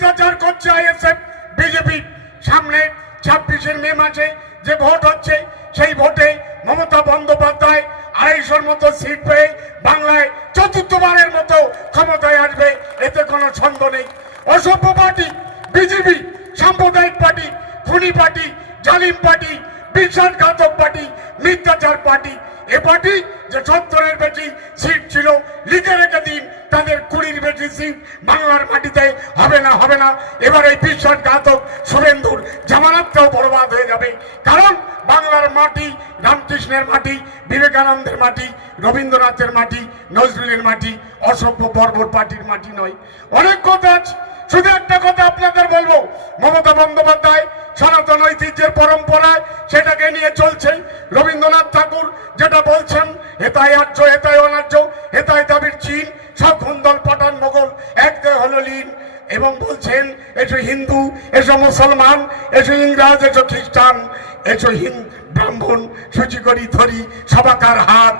মিথ্যাচার করছে ISF BJP. সামনে 26 মে মাসে যে ভোট হচ্ছে, সেই ভোটে মমতা বন্দ্যোপাধ্যায় 250-র মতো সিট পেয়ে বাংলায় চতুর্থবারের মতো ক্ষমতায় আসবে, এতে কোনো সন্দেহ নেই। অসভ্য পার্টি বিজেপি, সাম্প্রদায়িক পার্টি, খুনি পার্টি, জালিম পার্টি, বিশ্বাসঘাতক পার্টি, মিথ্যাচার পার্টি। এ পার্টি যে 70-এর বেশি সিট ছিল, লিখে রেখে দিন তাদের 20-র বেশি সিট বাংলার মাটিতে হবে না, হবে না। এবার এই বিশ্বাসঘাতক শুভেন্দুর জামানতটাও বরবাদ হয়ে যাবে। কারণ বাংলার মাটি রামকৃষ্ণের মাটি, বিবেকানন্দের মাটি, রবীন্দ্রনাথের মাটি, নজরুলের মাটি, অসভ্য বর্বর পার্টির মাটি নয়। অনেক কথা আছে, শুধু একটা কথা আপনাদের বলবো, মমতা বন্দ্যোপাধ্যায় সনাতন ঐতিহ্যের পরম্পরায় সেটাকে নিয়ে চলছে। রবীন্দ্রনাথ ঠাকুর যেটা বলছেন, হেতায় আর্য হেতায় অনার্য, হেতায় দাবির চীন, সব খুন্দল পাঠান মোগল এক দেহ হলো লীন। এবং বলছেন এসো হিন্দু, এসো মুসলমান, এসো ইংরাজ, এসো খ্রিস্টান, এসো ব্রাহ্মণ, সূচি করি ধরি সবাকার হাত,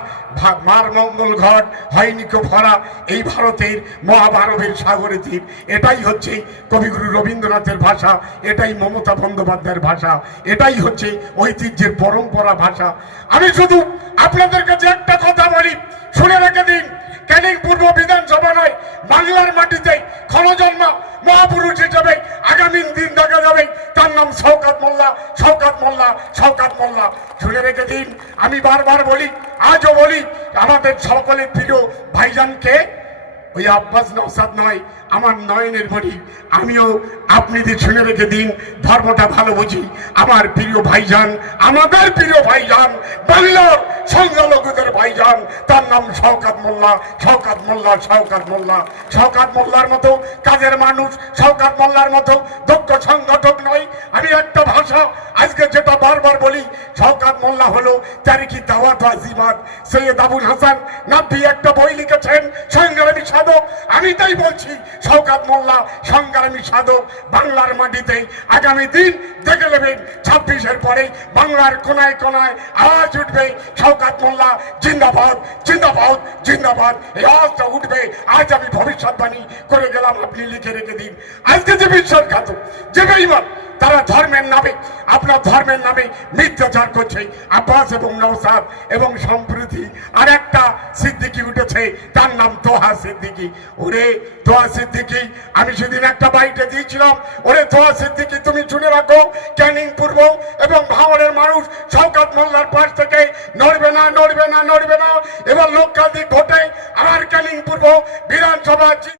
মার মঙ্গল ঘট হয়নি কো ভরা এই ভারতের মহাভারতের সাগরে দ্বীপ। এটাই হচ্ছে কবিগুরু রবীন্দ্রনাথের ভাষা, এটাই মমতা বন্দ্যোপাধ্যায়ের ভাষা, এটাই হচ্ছে ঐতিহ্যের পরম্পরা ভাষা। আমি শুধু আপনাদের কাছে একটা কথা বলি, শুনে রেখে দিন। ক্যানিং পূর্ব বিধানসভা নয়, বাংলার মাটিতে ক্ষণজন্মা মহাপুরুষ হিসেবে আগামী দিন দেখা যাবে, তার নাম শওকত মোল্লা, শওকত মোল্লা, শওকত মোল্লা। শুনে রেখে দিন। আমি বারবার বলি, আজও বলি, আমাদের সকলের প্রিয় ভাইজানকে, ওই আব্বাস নওশাদ নয়, আমার নয়নের মণি। আমিও আপনাদের শুনে রেখে দিন, ধর্মটা ভালো বুঝি। আমার প্রিয় ভাইজান, আমাদের প্রিয় ভাইজান, বাংলার সংখ্যালঘুদের ভাইজান, তার নাম শওকত মোল্লা, শওকত মোল্লা, শওকত মোল্লা। শওকত মোল্লার মতো কাজের মানুষ, শওকত মোল্লার মতো দক্ষ সংগঠক নয়। আমি একটা ভাষা আজকে যেটা বারবার বলি, শওকত মোল্লা হলো তারিখি দাওয়াত আজিমাত। সৈয়দ আবুল হাসান নাবভি একটা বই লিখেছেন, সংগ্রামী সাধক। আমি তাই বলছি, শওকত মোল্লা সংগ্রামী সাধক। বাংলার মাটিতে আগামী দিন দেখে নেবেন, 26-এর পরে বাংলার কোনায় কোনায় আওয়াজ উঠবে, শওকত মোল্লা জিন্দাবাদ, জিন্দাবাদ, জিন্দাবাদ। এই আওয়াজটা উঠবে। আজ আমি ভবিষ্যৎবাণী করে গেলাম, আপনি লিখে রেখে দিন। আজকে যে বিশ্বাসঘাতক, যে বেঈমান, তারা ধর্মের নামে, আপনার ধর্মের নামে মিথ্যাচার করছে। আব্বাস এবং নওশাদ এবং সম্প্রতি আর একটা সিদ্দিকি উঠেছে, তার নাম তোহা সিদ্দিকি। ওরে তোহা সিদ্দিকি, আমি সেদিন একটা বাইটে দিয়েছিলাম, ওরে তোহা সিদ্দিকি তুমি শুনে রাখো, ক্যানিং পূর্ব এবং ভাঙড়ের মানুষ শওকত মোল্লার পাশ থেকে নড়বে না, নড়বে না, নড়বে না। এবার লক্ষাধিক ভোটে আমার ক্যানিং পূর্ব বিধানসভা